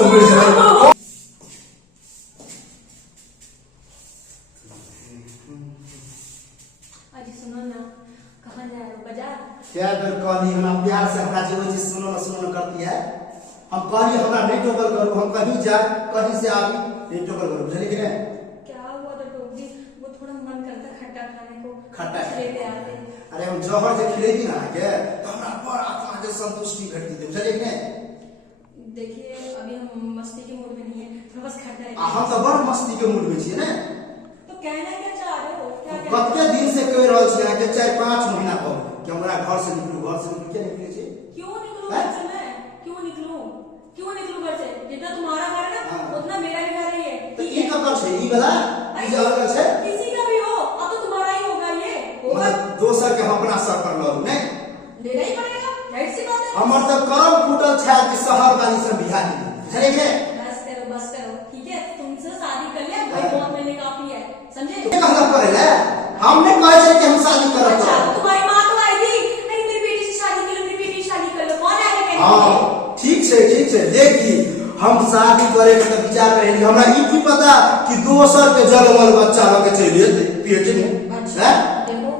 अजी सुनो ना, कहाँ जा रहे हो? बाजार? क्या बेर कहनी हमरा प्यार से हमरा जो चीज सुनो न करती है, हम कहनी हमरा नहीं टोकल करू, हम कहीं जाए कहीं से आवी नहीं टोकल करू, बुझली कि नहीं? क्या हुआ तो टोकरी, वो थोड़ा मन करता खट्टा खाने को, खट्टा लेते आते। अरे हम जहर जे खिलेती ना के तो हमरा पर आत्मा के संतुष्टि भेटती थी, बुझली कि नहीं? देखिए अभी हम मस्ती के मूड में नहीं है, थोड़ा बस खट्टा है। हम तो बड़ मस्ती के मूड में छिए ना। तो कहना क्या चाह रहे हो? क्या कते दिन से कह रहल छी के 4-5 महीना पर कि हमरा घर से निकलू क्या निकले छी? क्यों निकलूं घर से मैं? क्यों निकलूं घर से? जितना तुम्हारा घर है ना उतना मेरा भी घर है। तो ई ककर छै ई वाला? ई जे अलग छै किसी का भी हो, अब तो तुम्हारा ही होगा ये। होगा दोसर के हम अपना सर कर लो नहीं लेना ही पड़ेगा, राइट सी बात है। हमर तो करम फूटल छै कि शहर वाली से बिहार में चले के बस करो ठीक है, तुमसे शादी कर लिया भाई, बहुत महीने काफी है, समझे? ये कहला पहले हमने कहे छै कि हम शादी करब। अच्छा तुम्हारी मां तो आई थी, अरे मेरी बेटी से शादी कर लो, मेरी बेटी से शादी कर लो, कौन आएगा कहने? हां ठीक छै देखी हम शादी करे के विचार रहे, हमरा ई की पता कि दोसर के जन्मल बच्चा हो के चलिए पेट में। अच्छा देखो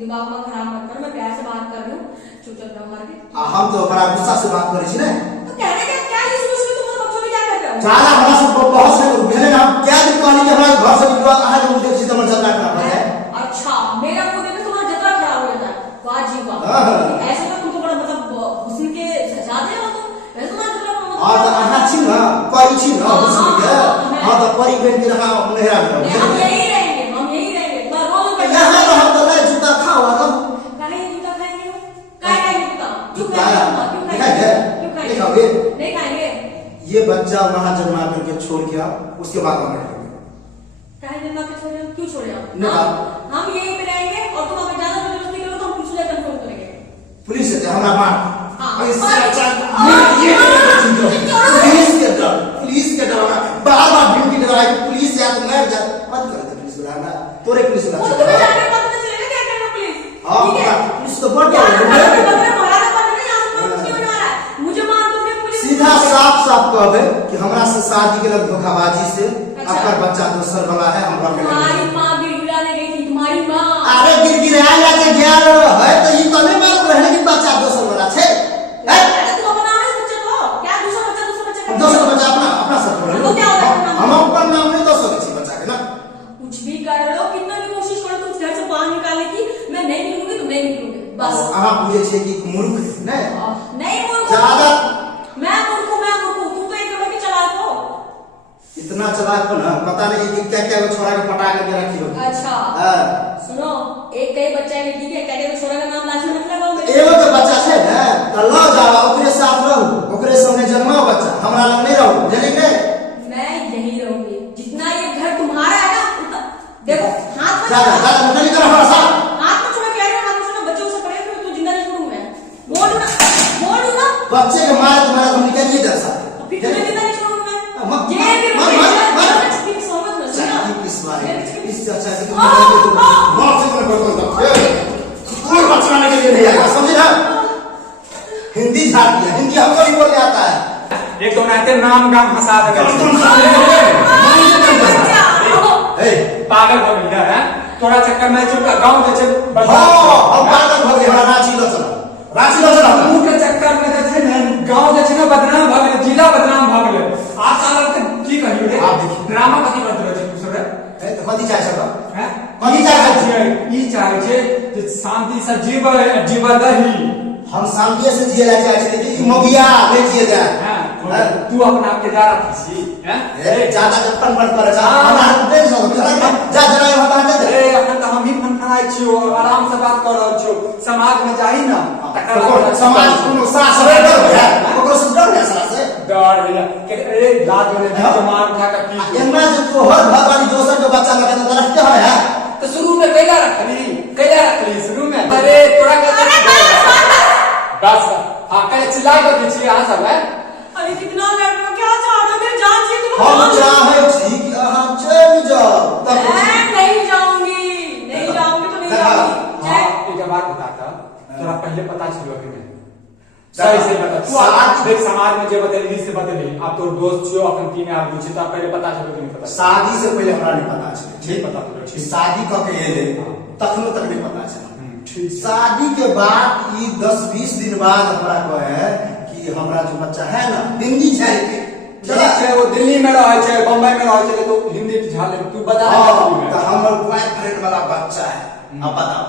दिमाग में खराब मत कर, मैं प्यार से बात कर रही हूं, चुपचाप रहो मार के। हम तो बड़ा गुस्सा से बात करे छी ना, तो कहने क्या ये सोच के तुम बच्चों में क्या कर रहे हो? ज्यादा हमरा से बहुत से बुझले ना, हम क्या दिन कहनी कि हमरा घर से निकलवा आहा जो देख छी त हमर जतरा खराब हो जाए। अच्छा मेरा मुंह देख के तुम्हारा जतरा खराब हो जाता है? वाह जी वाह, ऐसे तो तुम तो बड़ा मतलब हुस्न के सजादे हो तुम, वैसे तुम्हारा जतरा हां तो आहा छी ना करी छी ना हुस्न के। हां तो परी बन के रहा नहरा में हम यही रहेंगे मैं रोज कर यहां रह तो ले जूता खाओ तो काहे जूता खाएंगे हो? काहे जूता क्यों खाएंगे? नहीं खाएंगे। ये बच्चा वहां जन्मा करके छोड़ गया, उसके बाद हम रहेंगे। काहे जन्मा के छोड़े? क्यों छोड़े आप? नहीं हम यहीं पे रहेंगे और तुम अगर ज्यादा जबरदस्ती करो तो हम पुलिस ले कंट्रोल करेंगे। पुलिस से हमरा मार पुलिस के डर बार ड्यूटी डरा पुलिस या तो मर जा मत कर दे पुलिस वाला तोरे पुलिस वाला वो तुम्हें जाने पता नहीं चलेगा क्या करेगा पुलिस? हां ठीक है पुलिस तो बड़ मुझे मार दोगे पुलिस? सीधा साफ कहबे कि हमरा से शादी के लग धोखाबाजी से आपका बच्चा दोसर वाला है, हम रख लेंगे। तुम्हारी मां गिड़गिड़ाने गई थी, तुम्हारी मां। अरे गिड़गिड़ाया के गया है तो ई तने मार रहने कि बच्चा दोसर वाला छे। दोसर बच्चा अपना सब बोलो तो क्या होता है? हम अपन नाम नहीं तो सकते छी बच्चा के ना। कुछ भी कर लो, कितना भी कोशिश करो तुम घर से बाहर निकालने की, मैं नहीं निकलूंगी तो नहीं निकलूंगी बस। आहा पूछे छे कि मूर्ख नहीं नहीं मूर्ख ज्यादा मैं मूर्ख तुम तो एक नंबर के चालाक हो। इतना चालाक हो ना पता नहीं कि क्या छोरा के पटा के रखी हो। अच्छा सुनो, एक कई बच्चा है ठीक है, कहते छोरा का नाम लास्ट में मत लगाओ मेरे। एगो के बच्चा छे ना त ल जाओ ओकरे साथ रहू, ओकरे संगे जन्माओ बच्चा, हमरा लग नहीं रहू, जाने के मैं यहीं रहूंगी जितना ये घर तुम्हारा है ना। देखो हाथ में ज्यादा मत निकल हमारा साथ, हाथ में छोड़ के हाथ में छोड़ बच्चों से पड़े तो जिंदा नहीं छोड़ूंगा मैं। बोल ना बच्चे के मार तुम्हारा हम निकलिए दर साथ फिर तुम्हें जिंदा नहीं छोड़ूंगा मैं। मत ये भी मत सोमत में सुना इस बारे इस चर्चा से मौत से कोई कोई बचाने के लिए नहीं आया, समझे ना? हिंदी झाड़ती है, हिंदी हमको नहीं बोलने आता है। एक तो नाते नाम गाम हंसा देगा पागल हो गया है तोरा चक्कर में जो गांव के छे हां हम पागल हो गए, हमरा रांची ल चल तू के चक्कर में जे छे ना गांव जे छे ना बदनाम भ गेल, जिला बदनाम भ गेल। आज साल के की कहियो रे आप देखिए ड्रामा कथि करत रहे तू सब रे? तो कथि चाहे सब हैं कथि चाहे छे ई चाहे छे जे शांति से जीव दही। हम शांति से जिए ला चाहे छे कि मोगिया ले जिए जा। हां तू अपना आप के जा रखी हैं ज्यादा जपन पर जा हमरा टेंशन जा जरा हम बात दे। ए अपन त हम ही फनफनाई छियो, आराम से बात कर रहल छियो, समाज में जाही ना समाज कोनो सास रे डर है ओकरो से डर है सास से डर भैया के ए लाज होने दी मार उठा के पी एना जो तो हर भगवान दोसर के बच्चा लगे तो रखते है तो शुरू में कैला रखली शुरू में अरे तोरा के बस हां कहे चिल्ला के दीजिए यहां सब है। अरे कितना लड़ रहे हो, क्या चाह रहे हो? मेरी जान चाहिए तुम। हम चाहे छी कि हम चल जाओ तब नहीं जाऊंगी तो नहीं जाऊंगी। हां एक बात बताता तोरा पहले पता चलो कि नहीं सही से बता तू आज देख समाज समाज में जे बदली से बदली आप तो दोस्त छियो अखन तीन आदमी छी तो पहले पता छलो कि नहीं पता शादी से पहले हमरा नहीं पता छे ठीक पता तो कि ठीक शादी क के एले तखनो तक नहीं पता छे ठीक शादी के बाद ई 10-20 दिन बाद हमरा कहे कि हमरा जो बच्चा है ना हिंदी छै ठीक है वो दिल्ली में रहे छे बम्बई में रहे छे तो हिंदी झाले तू बता तो हमर बॉयफ्रेंड वाला बच्चा है अब बताओ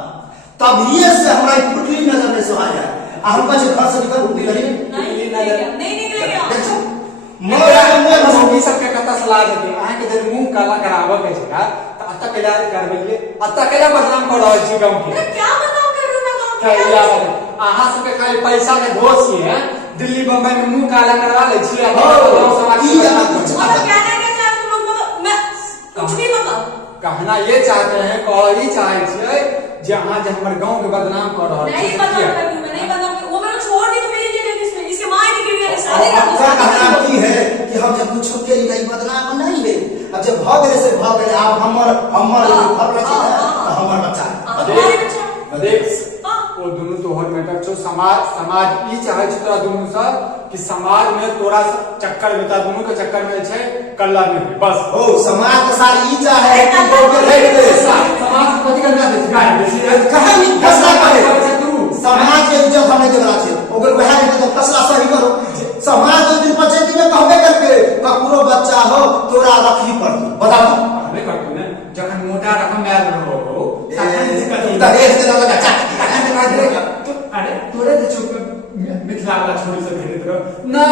तभी से हमरा ई फुटली नजर में सो आया हमका जो घर से निकल उठी लगी नहीं निकलेगा मैं मौगी सबके कथा सलाह देती अहाँ के जब मुंह काला कराबे के छला त अत्ता केला करबेलिए अत्ता केला बदनाम कर रहल छी गांव के क्या बदनाम कर दूं मैं गांव क्या के अहाँ सबके खाली पैसा के दोष ही है दिल्ली बम्बई में मुंह काला करवा ले छी अब गांव समाज की मतलब कहना क्या चाहते तुम लोग मतलब मैं कुछ भी बताओ कहना ये चाहते हैं कह ही चाहे छिए जे अहाँ जे हमर गांव के बदनाम कर रहल नहीं बदनाम कर दूं मैं नहीं बदनाम वो मैंने छोड़ दी तो मेरी ये इसमें इसके मां की गिरी शादी का आपका कहना की है कि हम जब कुछ के लिए नहीं बदनाम नहीं है अब जब भगरे से भगरे आप हमर घर में छै तो हमर बच्चा हमारे बच्चा देख वो दोनों तोहर मैटर छो समाज ई चाहे छ तोरा दोनों से कि समाज में तोरा चक्कर में ता दोनों के चक्कर में छै कल्ला में बस ओ समाज के सारी ई चाहे कि लोग के रह दे समाज कथि करना दे गाय बेसी कहां भी फैसला करे तू समाज के इज्जत हमें देना छै ओकर वह है तो फैसला सही करो समाज जो दिन पंचायती में कहबे करके ककरो बच्चा हो तोरा रखी पड़ती बता हमें करतू ने जखन मोटा रकम याद रहो तखन दिक्कत दहेज के लगा चाट अरे तोरे तो चुप मिथिला वाला छोरी से भेजत रहो ना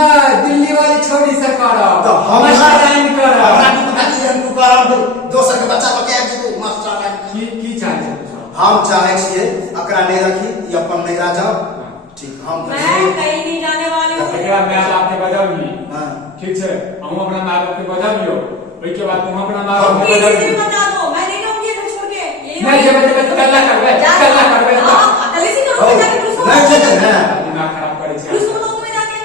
दिल्ली वाली छोरी से करो तो मास्टर लाइन करो हमरा की पता कि हम तू कर दोसर के बच्चा को क्या दे मास्टर लाइन की चाहे छ हम चाहे छिए अकरा नहीं रखी ये अपन नहीं रह जाओ ठीक हम मैं कहीं नहीं जाने वाली हूं तकरा मैं आपने बजावली हां ठीक छै हम अपना मां बाप के बजावियो ओई के बाद तुम अपना मां बाप के किसी बजावियो से बता दो मैं नहीं रहूंगी घर छोड़ के यही नहीं जब कल्ला करबे हां कल से करो जाके पुलिस को नहीं जे ना दिमाग खराब करे छै पुलिस को बताओ तुम्हें जाके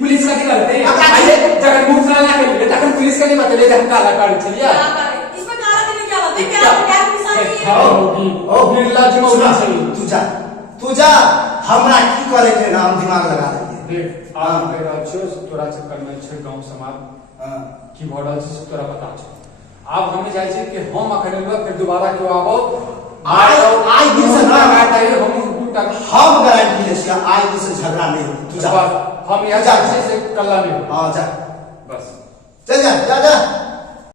पुलिस का क्या करते हैं आइए जगन मुंह चला के लिए तखन पुलिस का नहीं बतले जे हम काला कर छलिया क्या करे इसमें काला दिन क्या बात है क्या निशानी है होगी ओ निर्लज मौला छै तू जा हमरा की करे के नाम दिमाग लगा दे देख आप कह रहल छो तोरा चक्कर में छै गांव समाज हां की भ रहल छै तोरा पता छै अब हम चाहे छी कि हम अखन एलबो फिर दोबारा क्यों आबो आई दिन से ना बात है हम टूटा हम गारंटी ले छिया आई दिन से झगड़ा नहीं हो तू जा हम यहां जा से कल्ला नहीं हो हां जा बस चल जा